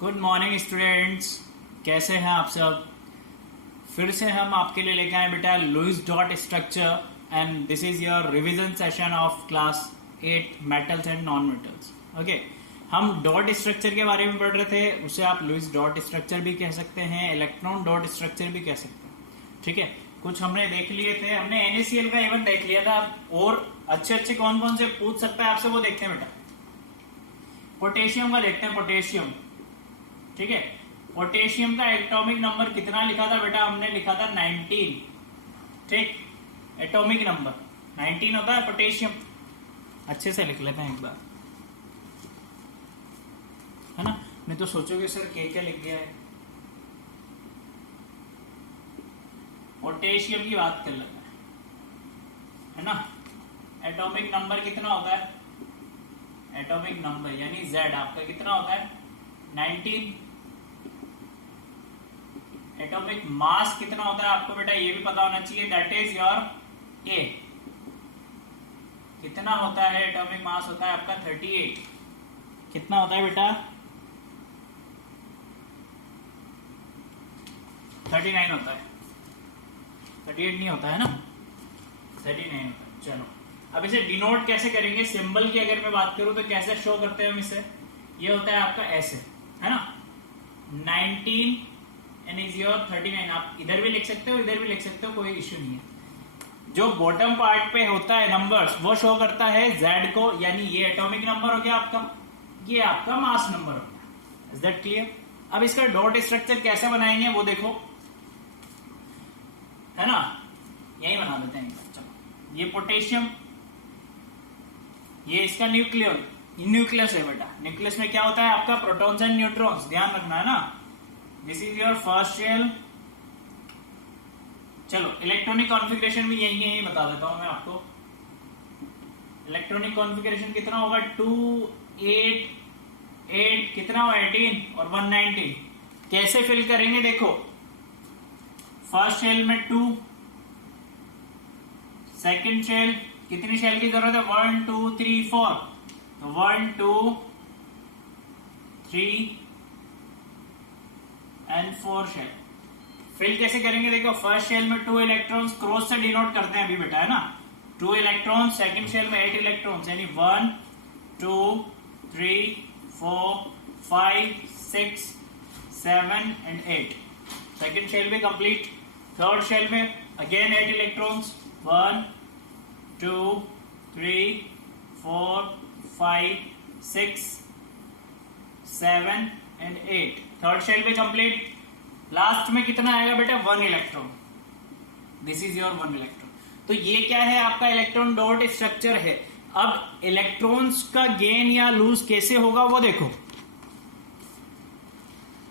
Good morning students, कैसे हैं आप सब। फिर से हम आपके लिए लेके आए बेटा Lewis dot structure and this is your revision session of class 8 metals and non metals. Okay, हम डॉट स्ट्रक्चर के बारे में पढ़ रहे थे, उसे आप लुईस डॉट स्ट्रक्चर भी कह सकते हैं, इलेक्ट्रॉन डॉट स्ट्रक्चर भी कह सकते हैं। ठीक है, कुछ हमने देख लिए थे, हमने NaCl का इवन देख लिया था, और अच्छे अच्छे कौन कौन से पूछ सकता है आपसे वो देखते हैं बेटा। पोटेशियम का देखते हैं, पोटेशियम। ठीक है, पोटेशियम का एटॉमिक नंबर कितना लिखा था बेटा, हमने लिखा था 19। ठीक, एटॉमिक नंबर 19 होता है पोटेशियम। अच्छे से लिख लेते हैं एक बार, है ना, नहीं तो सोचोगे सर क्या लिख गया है। पोटेशियम की बात कर लेते हैं, है ना। एटॉमिक नंबर कितना होता है, एटॉमिक नंबर यानी Z आपका कितना होता है 19। एटॉमिक मास कितना होता है आपको बेटा ये भी पता होना चाहिए, दैट इज योर A। कितना होता है एटॉमिक मास, होता है आपका 38। कितना होता है बेटा 39 होता है, 38 नहीं होता है ना, 39 होता है। चलो अब इसे डिनोट कैसे करेंगे, सिंबल की अगर मैं बात करूं तो कैसे शो करते हैं हम इसे। ये होता है आपका ऐसे, है ना, 19 एंड इज योर 39। आप इधर भी लिख सकते हो, इधर भी लिख सकते हो, कोई इश्यू नहीं है। जो बॉटम पार्ट पे होता है नंबर्स, वो शो करता है Z को, यानी ये एटॉमिक नंबर हो गया आपका, ये आपका मास नंबर हो गया। Is that clear. अब इसका डॉट स्ट्रक्चर कैसे बनाएंगे वो देखो, है ना, यही बना देते हैं। चलो, ये पोटेशियम, ये इसका न्यूक्लियस है बेटा। न्यूक्लियस में क्या होता है आपका, प्रोटॉन्स एंड न्यूट्रॉन्स, ध्यान रखना है ना। This is your first shell. चलो, इलेक्ट्रॉनिक कॉन्फ़िगरेशन भी यही है, बता देता हूं मैं आपको। इलेक्ट्रॉनिक कॉन्फ़िगरेशन कितना होगा, 2 8 8 कितना हो 18 और 119। कैसे फिल करेंगे देखो, फर्स्ट शेल में 2, सेकेंड शेल, कितनी शेल की जरूरत है 1 2 3 4, तो 1 2 3 एंड 4 शेल। फिल कैसे करेंगे देखो, फर्स्ट शेल में 2 इलेक्ट्रॉन्स, क्रॉस से डिनोट करते हैं अभी बेटा, है ना, 2 इलेक्ट्रॉन्स। सेकेंड शेल में 8 इलेक्ट्रॉन्स, यानी 1 2 3 4 5 6 7 एंड 8। सेकेंड शेल भी कंप्लीट। थर्ड शेल में again 8 electrons, 1 2 3 4 5 6 7 and 8। Third shell भी कंप्लीट। लास्ट में कितना आएगा बेटा 1 electron. This is your 1 electron. तो ये क्या है आपका इलेक्ट्रॉन डॉट स्ट्रक्चर है। अब इलेक्ट्रॉन्स का गेन या लूज कैसे होगा वो देखो।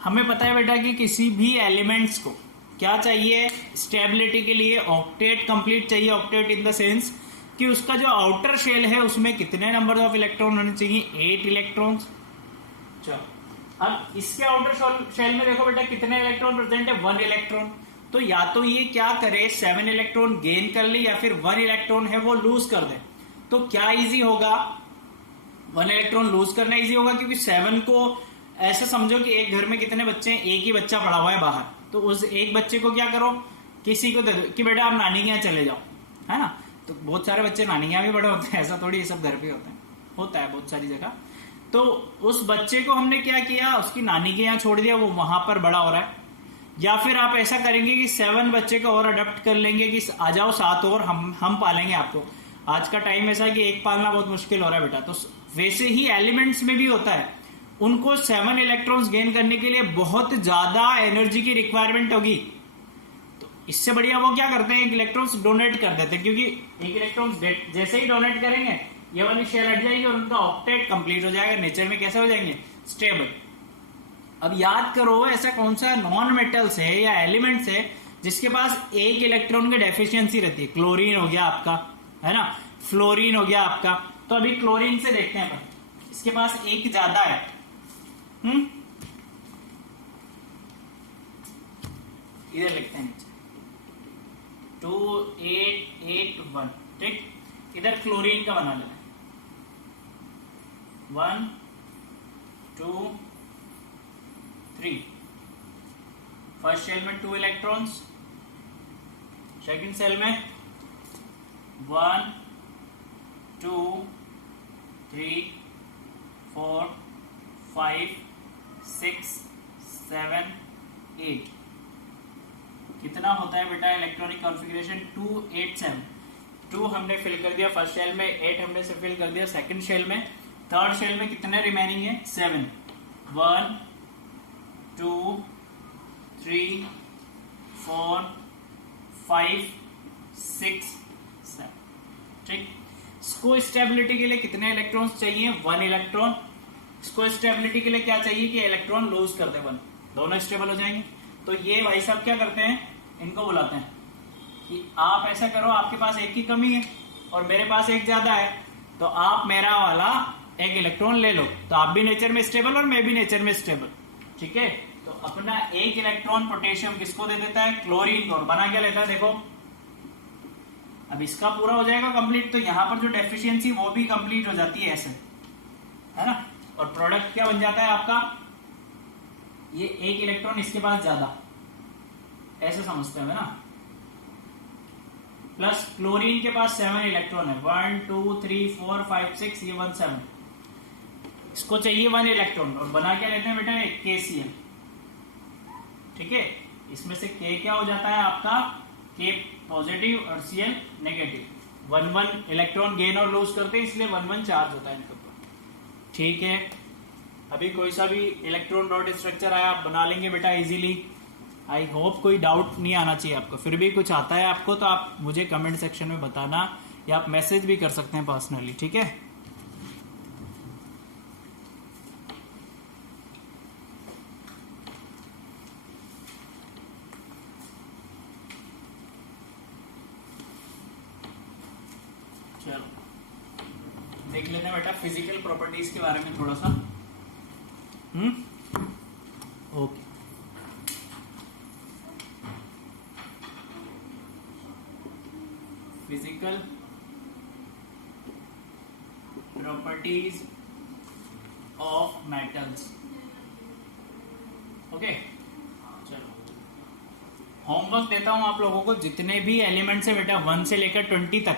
हमें पता है बेटा कि किसी भी एलिमेंट्स को क्या चाहिए, स्टेबिलिटी के लिए ऑक्टेट कंप्लीट चाहिए। ऑक्टेट इन द सेंस कि उसका जो आउटर शेल है उसमें कितने नंबर ऑफ इलेक्ट्रॉन होने चाहिए, 8 इलेक्ट्रॉन्स। चलो, अब इसके आउटर शेल में देखो बेटा कितने इलेक्ट्रॉन प्रेजेंट है, 1 इलेक्ट्रॉन। तो या तो ये क्या करे, 7 इलेक्ट्रॉन गेन कर ले, या फिर 1 इलेक्ट्रॉन है वो लूज कर दे। तो क्या इजी होगा, 1 इलेक्ट्रॉन लूज करना इजी होगा, क्योंकि 7 को ऐसा समझो कि एक घर में कितने बच्चे हैं, एक ही बच्चा पड़ा हुआ है बाहर, तो उस एक बच्चे को क्या करो, किसी को दे दो कि बेटा आप नानी के यहाँ चले जाओ, है ना। तो बहुत सारे बच्चे नानी के यहाँ भी बड़े होते हैं, ऐसा थोड़ी ये सब घर पे होते हैं, होता है बहुत सारी जगह। तो उस बच्चे को हमने क्या किया, उसकी नानी के यहाँ छोड़ दिया, वो वहां पर बड़ा हो रहा है। या फिर आप ऐसा करेंगे कि 7 बच्चे को और अडॉप्ट कर लेंगे कि आ जाओ 7 और हम पालेंगे आपको। आज का टाइम ऐसा है कि एक पालना बहुत मुश्किल हो रहा है बेटा। तो वैसे ही एलिमेंट्स में भी होता है, उनको 7 इलेक्ट्रॉन्स गेन करने के लिए बहुत ज्यादा एनर्जी की रिक्वायरमेंट होगी। तो इससे बढ़िया वो क्या करते हैं, इलेक्ट्रॉन्स डोनेट कर देते हैं, क्योंकि एक इलेक्ट्रॉन्स जैसे ही डोनेट करेंगे ये वाली शेल हट जाएगी और उनका ऑक्टेट कंप्लीट हो जाएगा। नेचर में कैसे हो जाएंगे, स्टेबल। अब याद करो ऐसा कौन सा नॉन मेटल्स है या एलिमेंट्स है जिसके पास एक इलेक्ट्रॉन की डेफिशिएंसी रहती है। क्लोरीन हो गया आपका, है ना, फ्लोरीन हो गया आपका। तो अभी क्लोरीन से देखते हैं, इसके पास एक ज्यादा है। इधर लिखते हैं 2 8 8 1। ठीक, इधर क्लोरीन का बना लेना, 1 2 3, फर्स्ट शेल में 2 इलेक्ट्रॉन्स, सेकंड शेल में 1 2 3 4 5 6 7 8। कितना होता है बेटा इलेक्ट्रॉनिक कॉन्फ़िगरेशन? 2 8 7। 2 हमने फिल कर दिया फर्स्ट शेल में, 8 हमने से फिल कर दिया सेकंड शेल में, थर्ड शेल में कितने रिमेनिंग है? 7। 1 2 3 4 5 6 7। ठीक, इसको स्टेबिलिटी के लिए कितने इलेक्ट्रॉन्स चाहिए? 1 इलेक्ट्रॉन। इसको स्टेबिलिटी के लिए क्या चाहिए कि इलेक्ट्रॉन लूज कर दे 1, दोनों स्टेबल हो जाएंगे। तो ये भाई साहब क्या करते हैं, इनको बुलाते हैं कि आप ऐसा करो, आपके पास एक की कमी है और मेरे पास एक ज्यादा है, तो आप मेरा वाला एक इलेक्ट्रॉन ले लो, तो आप भी नेचर में स्टेबल और मैं भी नेचर में स्टेबल। ठीक है, तो अपना एक इलेक्ट्रॉन पोटेशियम किसको दे देता है? क्लोरीन को। और बना क्या लेता है? देखो, अब इसका पूरा हो जाएगा कंप्लीट, तो यहां पर जो डेफिशिएंसी वो भी कंप्लीट हो जाती है ऐसे, है ना। और प्रोडक्ट क्या बन जाता है आपका? ये एक इलेक्ट्रॉन इसके पास ज्यादा, ऐसे समझते हैं ना। प्लस क्लोरीन के पास 7 इलेक्ट्रॉन है, 1 2 3 4 5 6, ये 1 7। इसको चाहिए 1 इलेक्ट्रॉन और बना क्या लेते हैं बेटा? एक KCl। ठीक है, इसमें से K क्या हो जाता है आपका? K पॉजिटिव और Cl नेगेटिव। 1 1 इलेक्ट्रॉन गेन और लूज करते हैं, इसलिए 1 1 चार्ज होता है इनके ऊपर। ठीक है, अभी कोई सा भी इलेक्ट्रॉन डॉट स्ट्रक्चर आया आप बना लेंगे बेटा इजीली। आई होप कोई डाउट नहीं आना चाहिए आपको। फिर भी कुछ आता है आपको तो आप मुझे कमेंट सेक्शन में बताना, या आप मैसेज भी कर सकते हैं पर्सनली। ठीक है, चलो देख लेते हैं बेटा फिजिकल प्रॉपर्टीज के बारे में थोड़ा सा। Okay, physical properties of metals. Okay, चलो होमवर्क देता हूं आप लोगों को। जितने भी एलिमेंट्स है बेटा 1 से लेकर 20 तक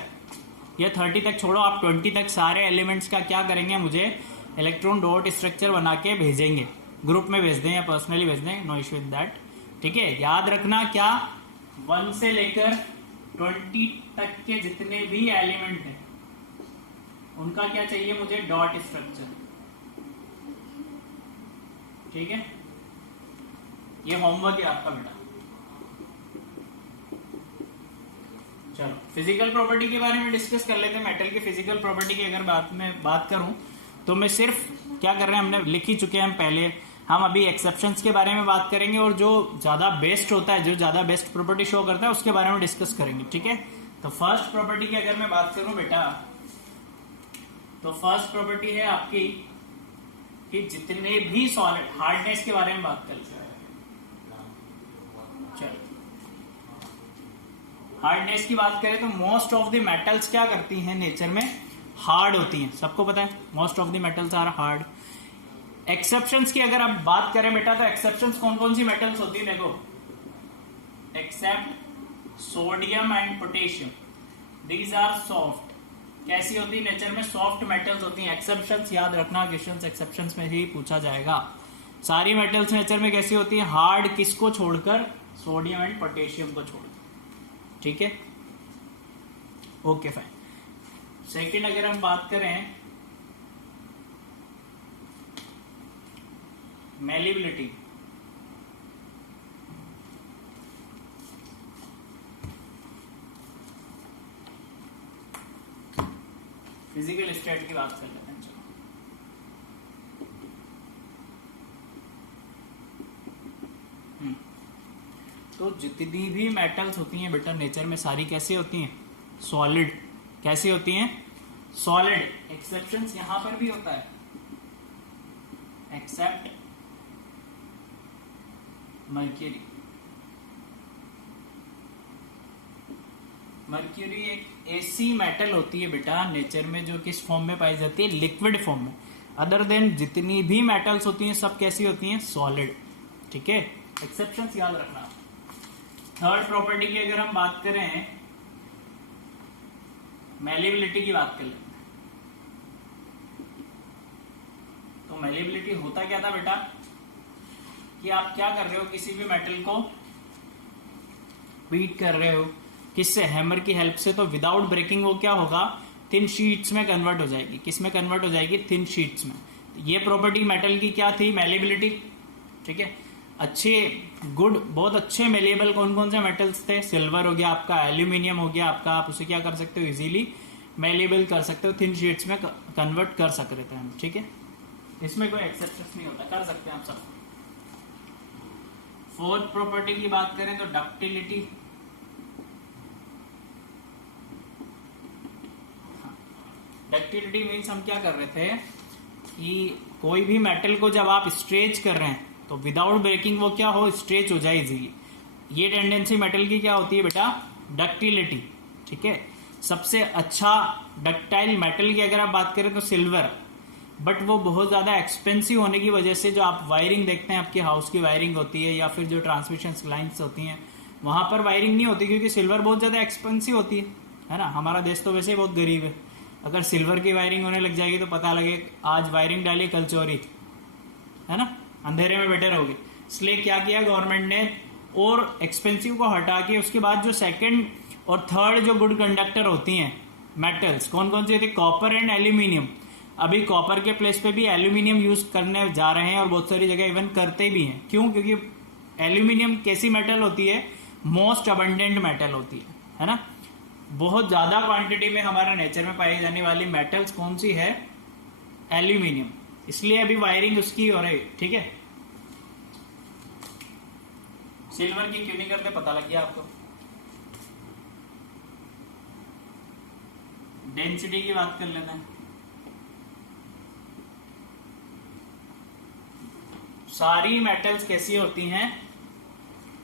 या 30 तक छोड़ो, आप 20 तक सारे एलिमेंट्स का क्या करेंगे, मुझे इलेक्ट्रॉन डॉट स्ट्रक्चर बना के भेजेंगे। ग्रुप में भेज दें या पर्सनली भेज दें, नो इश्यू विद दैट। ठीक है, याद रखना क्या, 1 से लेकर 20 तक के जितने भी एलिमेंट हैं उनका क्या चाहिए मुझे? Dot structure. ठीक है, ये होमवर्क है आपका बेटा। चलो फिजिकल प्रॉपर्टी के बारे में डिस्कस कर लेते हैं। मेटल की फिजिकल प्रॉपर्टी की अगर बात करूं तो मैं सिर्फ क्या कर रहे हैं, हमने लिख ही चुके हैं हम पहले। हम अभी एक्सेप्शंस के बारे में बात करेंगे और जो ज्यादा बेस्ट होता है, जो ज्यादा बेस्ट प्रॉपर्टी शो करता है उसके बारे में डिस्कस करेंगे। ठीक है, तो फर्स्ट प्रॉपर्टी की अगर मैं बात करूं बेटा, तो फर्स्ट प्रॉपर्टी है आपकी कि जितने भी सॉलिड, हार्डनेस के बारे में बात कर लेते हैं। चलो हार्डनेस की बात करें तो मोस्ट ऑफ द मेटल्स क्या करती हैं नेचर में? हार्ड होती हैं, सबको पता है most of the metals are hard. Exceptions की अगर आप बात करें बेटा, तो एक्सेप्शंस कौन कौन सी मेटल्स होती है? देखो, except sodium and potassium, these are soft. कैसी होती है नेचर में? सॉफ्ट मेटल्स होती हैं। एक्सेप्शंस याद रखना, क्वेश्चंस एक्सेप्शंस में ही पूछा जाएगा। सारी मेटल्स नेचर में कैसी होती है? हार्ड। किसको छोड़कर? सोडियम एंड पोटेशियम को छोड़कर। ठीक है, ओके फाइन। सेकंड अगर हम बात करें मैलिबिलिटी, फिजिकल स्टेट की बात कर लेते हैं। चलो तो जितनी भी मेटल्स होती हैं बेटा नेचर में सारी कैसी होती हैं? सॉलिड। कैसी होती हैं? सॉलिड। एक्सेप्शंस यहां पर भी होता है, एक्सेप्ट मर्क्यूरी। मर्क्यूरी एक ऐसी मेटल होती है बेटा नेचर में जो किस फॉर्म में पाई जाती है? लिक्विड फॉर्म में। अदर देन जितनी भी मेटल्स होती हैं सब कैसी होती हैं? सॉलिड। ठीक है, एक्सेप्शंस याद रखना। थर्ड प्रॉपर्टी की अगर हम बात करें, मैलिबिलिटी की बात कर लेते हैं। तो मैलिबिलिटी होता क्या था बेटा, कि आप क्या कर रहे हो, किसी भी मेटल को बीट कर रहे हो, किससे, हैमर की हेल्प से, तो विदाउट ब्रेकिंग वो क्या होगा, थिन शीट्स में कन्वर्ट हो जाएगी। किस में कन्वर्ट हो जाएगी, थिन शीट्स में। ये प्रॉपर्टी मेटल की क्या थी, मैलिबिलिटी। ठीक है, अच्छे गुड, बहुत अच्छे मेलेबल कौन कौन से मेटल्स थे, सिल्वर हो गया आपका, एल्यूमिनियम हो गया आपका, आप उसे क्या कर सकते हो, इजीली मेलेबल कर सकते हो, थिन शीट्स में कन्वर्ट कर सकते थे हम। ठीक है, इसमें कोई एक्सेप्शन नहीं होता, कर सकते हैं आप सब। फोर्थ प्रॉपर्टी की बात करें तो डक्टिलिटी। डक्टिलिटी मीन्स हम क्या कर रहे थे कि कोई भी मेटल को जब आप स्ट्रेच कर रहे हैं तो विदाउट ब्रेकिंग वो क्या हो, स्ट्रेच हो जाए इजीली। ये टेंडेंसी मेटल की क्या होती है बेटा, डक्टिलिटी। ठीक है, सबसे अच्छा डक्टाइल मेटल की अगर आप बात करें तो सिल्वर, बट वो बहुत ज़्यादा एक्सपेंसिव होने की वजह से, जो आप वायरिंग देखते हैं, आपकी हाउस की वायरिंग होती है या फिर जो ट्रांसमिशन लाइन्स होती हैं वहाँ पर वायरिंग नहीं होती, क्योंकि सिल्वर बहुत ज़्यादा एक्सपेंसिव होती है ना। हमारा देश तो वैसे ही बहुत गरीब है, अगर सिल्वर की वायरिंग होने लग जाएगी तो पता लगे आज वायरिंग डाली कल चोरी, है ना, अंधेरे में बैठे रहोगे। इसलिए क्या किया गवर्नमेंट ने, और एक्सपेंसिव को हटा के उसके बाद जो सेकंड और थर्ड जो गुड कंडक्टर होती हैं मेटल्स, कौन कौन सी होती है, कॉपर एंड एल्यूमिनियम। अभी कॉपर के प्लेस पे भी एल्यूमिनियम यूज करने जा रहे हैं और बहुत सारी जगह इवन करते भी हैं। क्यों, क्योंकि एल्यूमिनियम कैसी मेटल होती है, मोस्ट अबंडेंट मेटल होती है ना। बहुत ज्यादा क्वांटिटी में हमारे नेचर में पाई जाने वाली मेटल्स कौन सी है, एल्यूमिनियम। इसलिए अभी वायरिंग उसकी हो रही। ठीक है, सिल्वर की क्यों नहीं करते, पता लग गया आपको। डेंसिटी की बात कर लेते हैं। सारी मेटल्स कैसी होती हैं,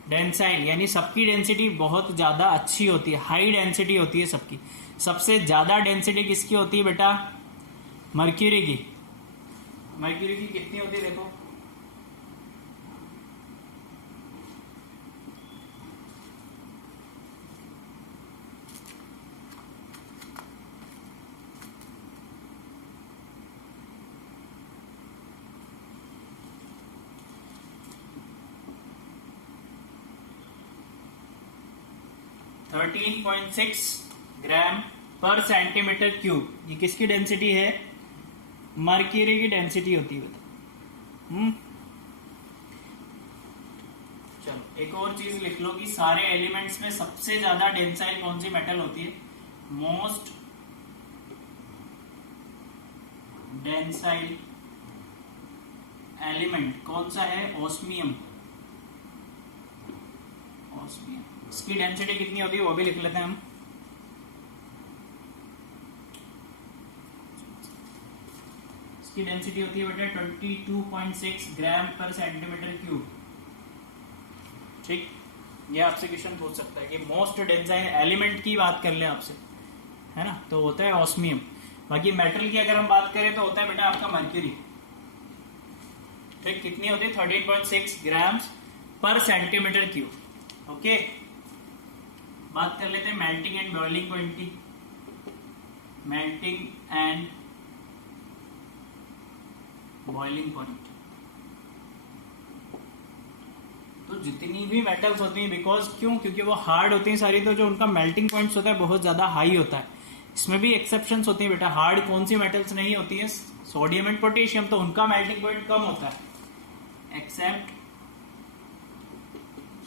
डेंसाइल, यानी सबकी डेंसिटी बहुत ज्यादा अच्छी होती है, हाई डेंसिटी होती है सबकी। सबसे ज्यादा डेंसिटी किसकी होती है बेटा, मर्क्यूरी की। मर्क्यूरी की कितनी होती है देखो, थर्टीन 13.6 ग्राम पर सेंटीमीटर क्यूब। ये किसकी डेंसिटी है, मर्क्यूरी की डेंसिटी होती है। चलो एक और चीज लिख लो कि सारे एलिमेंट्स में सबसे ज्यादा डेंसाइल कौन सी मेटल होती है, मोस्ट डेंसाइल एलिमेंट कौन सा है, ऑस्मियम। ऑस्मियम, इसकी डेंसिटी कितनी होती है वो भी लिख लेते हैं हम। इसकी डेंसिटी होती है बेटा 22.6 ग्राम पर सेंटीमीटर क्यूब। ठीक, ये आपसे क्वेश्चन पूछ सकता है कि मोस्ट डेंसाइल एलिमेंट की बात कर ले आपसे, है ना, तो होता है ऑस्मियम। बाकी मेटल की अगर हम बात करें तो होता है बेटा आपका मर्क्यूरी। ठीक, कितनी होती है 13.6 ग्राम पर सेंटीमीटर क्यूब। ओके, बात कर लेते हैं मेल्टिंग एंड बॉइलिंग पॉइंट की। मेल्टिंग एंड बॉइलिंग पॉइंट, तो जितनी भी मेटल्स होती हैं, बिकॉज क्यों, क्योंकि वो हार्ड होती हैं सारी, तो जो उनका मेल्टिंग पॉइंट होता है बहुत ज्यादा हाई होता है। इसमें भी एक्सेप्शंस होती हैं बेटा, हार्ड कौन सी मेटल्स नहीं होती है, सोडियम एंड पोटेशियम, तो उनका मेल्टिंग पॉइंट कम होता है, एक्सेप्ट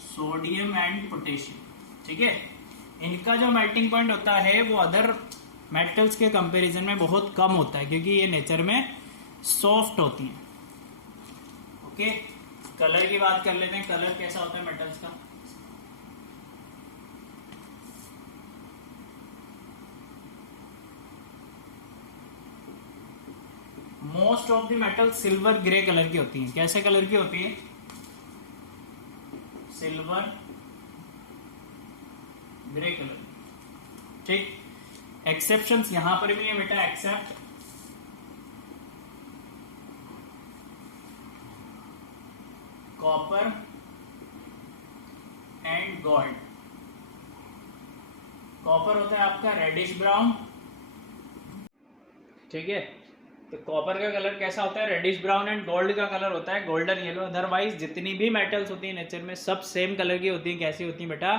सोडियम एंड पोटेशियम। ठीक है, इनका जो मेल्टिंग पॉइंट होता है वो अदर मेटल्स के कंपैरिजन में बहुत कम होता है, क्योंकि ये नेचर में सॉफ्ट होती हैं। ओके, कलर की बात कर लेते हैं। कलर कैसा होता है मेटल्स का, most of the metal silver grey colour की होती हैं। कैसे कलर की होती है, सिल्वर ग्रे कलर। ठीक, एक्सेप्शंस यहां पर भी है बेटा, except copper and gold. Copper होता है आपका रेडिश ब्राउन, ठीक है। तो कॉपर का कलर कैसा होता है? Reddish brown. एंड गोल्ड का कलर होता है गोल्डन येलो। अदरवाइज जितनी भी मेटल्स होती हैं नेचर में सब सेम कलर की होती हैं। कैसी होती हैं बेटा?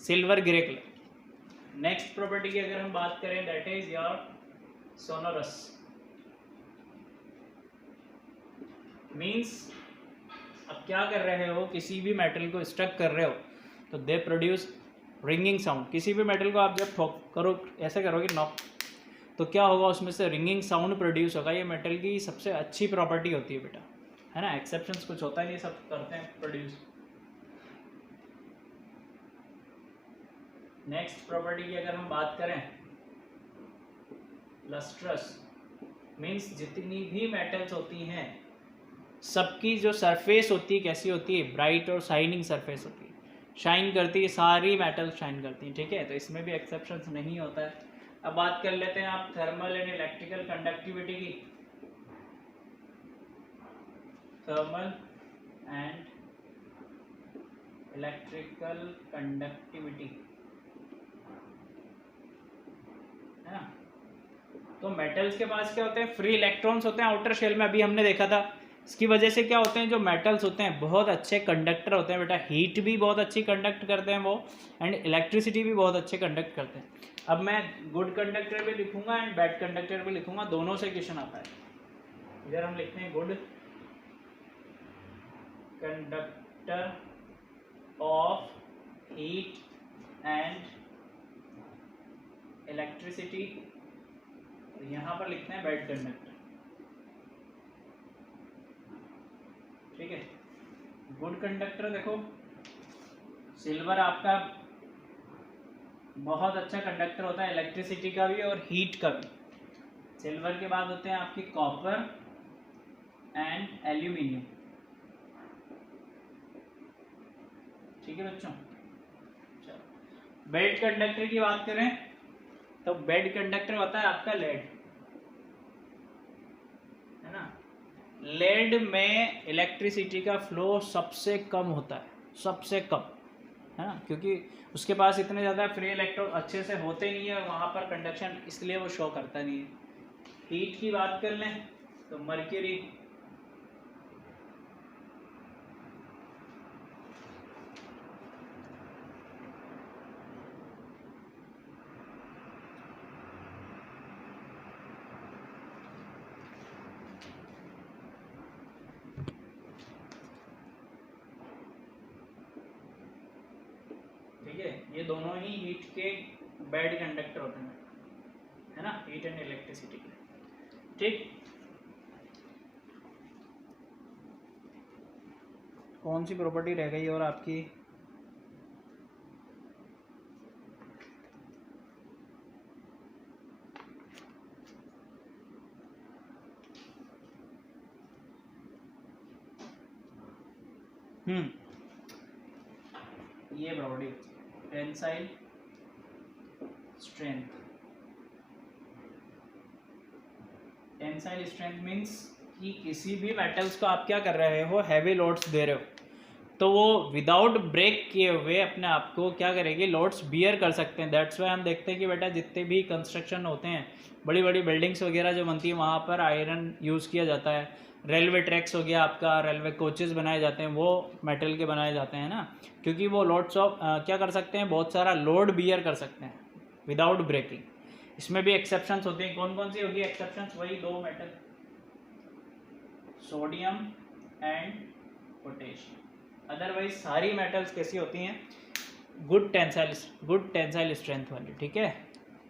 Silver grey colour. Next property की अगर हम बात करें that is your sonorous. Means अब क्या कर रहे हो, किसी भी मेटल को स्ट्रक कर रहे हो तो दे प्रोड्यूस रिंगिंग साउंड। किसी भी मेटल को आप जब ठोक करो, ऐसे करोगे नॉक, तो क्या होगा? उसमें से रिंगिंग साउंड प्रोड्यूस होगा। ये मेटल की सबसे अच्छी प्रॉपर्टी होती है बेटा, है ना। एक्सेप्शंस कुछ होता नहीं, सब करते हैं प्रोड्यूस। नेक्स्ट प्रॉपर्टी की अगर हम बात करें लस्ट्रस। मीन्स जितनी भी मेटल्स होती हैं सबकी जो सरफेस होती है कैसी होती है? ब्राइट और शाइनिंग सरफेस होती है। शाइन करती है, सारी मेटल्स शाइन करती हैं, ठीक है। तो इसमें भी एक्सेप्शंस नहीं होता है। अब बात कर लेते हैं आप थर्मल एंड इलेक्ट्रिकल कंडक्टिविटी की। थर्मल एंड इलेक्ट्रिकल कंडक्टिविटी, है ना। तो मेटल्स के पास क्या होते हैं? फ्री इलेक्ट्रॉन्स होते हैं आउटर शेल में, अभी हमने देखा था। इसकी वजह से क्या होते हैं? जो मेटल्स होते हैं बहुत अच्छे कंडक्टर होते हैं बेटा। हीट भी बहुत अच्छी कंडक्ट करते हैं वो, एंड इलेक्ट्रिसिटी भी बहुत अच्छे कंडक्ट करते हैं। अब मैं गुड कंडक्टर भी लिखूंगा एंड बैड कंडक्टर भी लिखूंगा, दोनों से क्वेश्चन आता है। इधर हम लिखते हैं good conductor of heat and electricity, यहां पर लिखते हैं बैड कंडक्टर, ठीक है। गुड कंडक्टर देखो, सिल्वर आपका बहुत अच्छा कंडक्टर होता है, इलेक्ट्रिसिटी का भी और हीट का भी। सिल्वर के बाद होते हैं आपके कॉपर एंड एल्यूमिनियम, ठीक है बच्चों। चलो बेड कंडक्टर की बात करें तो बेड कंडक्टर होता है आपका लेड, है ना। लेड में इलेक्ट्रिसिटी का फ्लो सबसे कम होता है, सबसे कम, है ना, क्योंकि उसके पास इतने ज़्यादा फ्री इलेक्ट्रॉन अच्छे से होते नहीं है और वहाँ पर कंडक्शन, इसलिए वो शो करता नहीं है। हीट की बात कर लें तो मर्क्यूरी, ठीक है। ये दोनों ही हीट के बैड कंडक्टर होते हैं, है ना, हीट एंड इलेक्ट्रिसिटी के, ठीक। कौन सी प्रॉपर्टी रह गई और आपकी? ये property tensile strength. Tensile strength means कि किसी भी मेटल्स को आप क्या कर रहे हो, हैवी लोड्स दे रहे हो, तो वो विदाउट ब्रेक किए हुए अपने आप को क्या करेगी? लोड्स बियर कर सकते हैं। दैट्स वाई हम देखते हैं कि बेटा जितने भी कंस्ट्रक्शन होते हैं, बड़ी बड़ी बिल्डिंग्स वगैरह जो बनती है, वहाँ पर आयरन यूज़ किया जाता है। रेलवे ट्रैक्स हो गया आपका, रेलवे कोचेस बनाए जाते हैं, वो मेटल के बनाए जाते हैं ना, क्योंकि वो लोड्स ऑफ क्या कर सकते हैं? बहुत सारा लोड बियर कर सकते हैं विदाउट ब्रेकिंग। इसमें भी एक्सेप्शंस होती हैं। कौन कौन सी होगी एक्सेप्शंस? वही दो metal, sodium and potassium. Otherwise सारी मेटल्स कैसी होती हैं? गुड टेंसाइल स्ट्रेंथ वाली, ठीक है।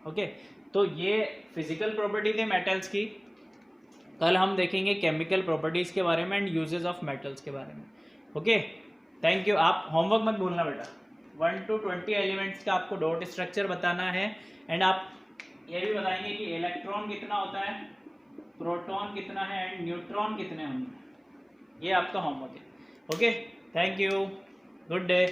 ओके, तो ये फिजिकल प्रॉपर्टी थी मेटल्स की। कल हम देखेंगे केमिकल प्रॉपर्टीज़ के बारे में एंड यूजेस ऑफ मेटल्स के बारे में। Okay, thank you. आप होमवर्क मत भूलना बेटा, 1 to 20 एलिमेंट्स का आपको डॉट स्ट्रक्चर बताना है एंड आप ये भी बताएंगे कि इलेक्ट्रॉन कितना होता है, प्रोटॉन कितना है एंड न्यूट्रॉन कितने होंगे। ये आपका होमवर्क है। Okay, thank you, good day.